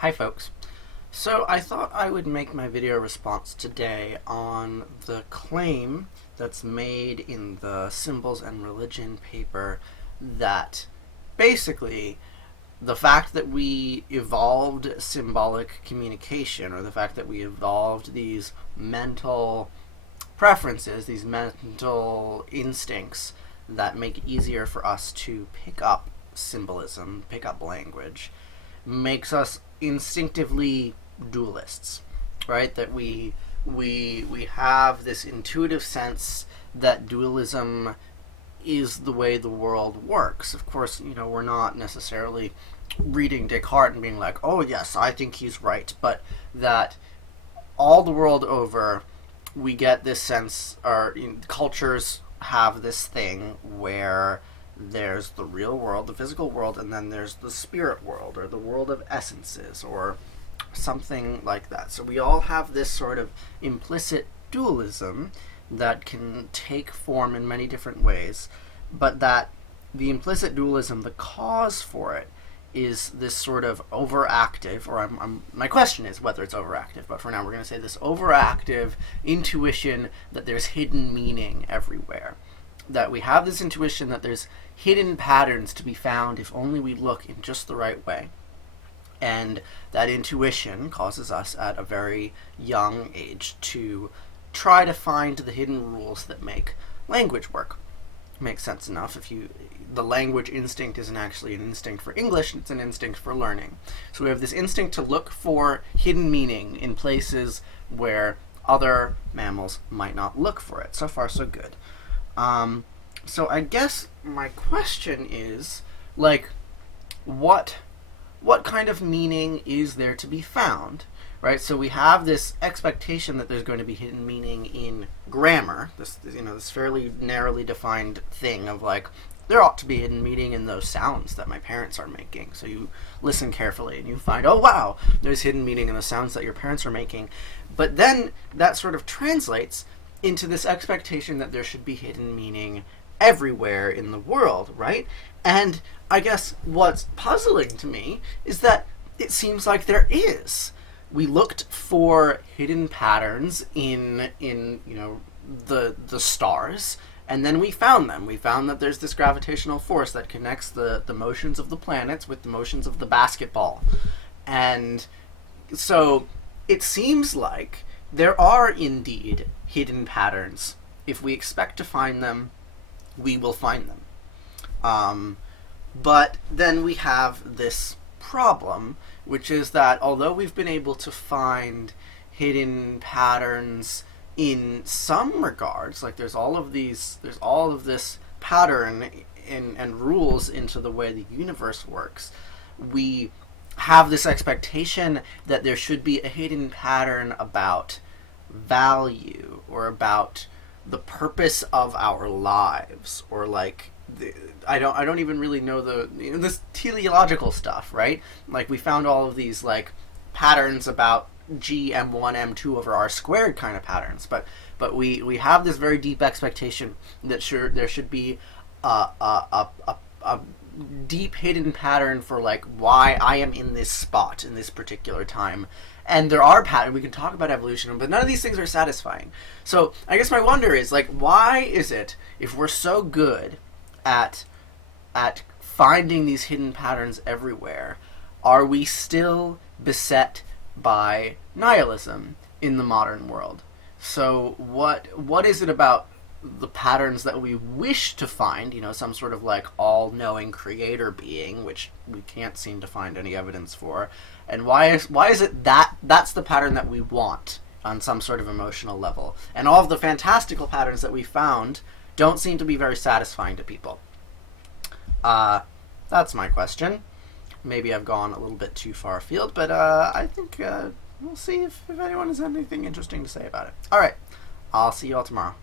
Hi folks. So I thought I would make my video response today on the claim that's made in the Symbols and Religion paper that basically the fact that we evolved symbolic communication, or the fact that we evolved these mental preferences, these mental instincts that make it easier for us to pick up symbolism, pick up language, makes us instinctively dualists, right? That we have this intuitive sense that dualism is the way the world works. Of course, we're not necessarily reading Descartes and being like, oh yes, I think he's right, but that all the world over, we get this sense, or cultures have this thing where there's the real world, the physical world, and then there's the spirit world, or the world of essences, or something like that. So we all have this sort of implicit dualism that can take form in many different ways, but that the implicit dualism, the cause for it, is this sort of overactive, or my question is whether it's overactive, but for now we're going to say this overactive intuition that there's hidden meaning everywhere. That we have this intuition that there's hidden patterns to be found if only we look in just the right way. And that intuition causes us at a very young age to try to find the hidden rules that make language work. Makes sense enough. The language instinct isn't actually an instinct for English, it's an instinct for learning. So we have this instinct to look for hidden meaning in places where other mammals might not look for it. So far, so good. So I guess my question is, what kind of meaning is there to be found, right? So we have this expectation that there's going to be hidden meaning in grammar, this fairly narrowly defined thing of there ought to be hidden meaning in those sounds that my parents are making. So you listen carefully and you find, oh wow, there's hidden meaning in the sounds that your parents are making. But then that sort of translates into this expectation that there should be hidden meaning everywhere in the world, right? And I guess what's puzzling to me is that it seems like there is. We looked for hidden patterns in the stars, and then we found them. We found that there's this gravitational force that connects the motions of the planets with the motions of the basketball. And so it seems like there are indeed hidden patterns. If we expect to find them, we will find them. But then we have this problem, which is that although we've been able to find hidden patterns in some regards, there's all of this pattern and rules into the way the universe works, we have this expectation that there should be a hidden pattern about value, or about the purpose of our lives, or I don't even really know this teleological stuff, right? We found all of these patterns about G, M1, M2 over R squared kind of patterns, but we have this very deep expectation that there should be a deep hidden pattern for why I am in this spot in this particular time. And there are patterns. We can talk about evolution, but none of these things are satisfying. So I guess my wonder is why is it, if we're so good at finding these hidden patterns everywhere, are we still beset by nihilism in the modern world? So what is it about the patterns that we wish to find, some sort of all-knowing creator being, which we can't seem to find any evidence for, and why is it that's the pattern that we want on some sort of emotional level, and all of the fantastical patterns that we found don't seem to be very satisfying to people? That's my question. Maybe I've gone a little bit too far afield, but I think we'll see if anyone has anything interesting to say about it. Alright, I'll see you all tomorrow.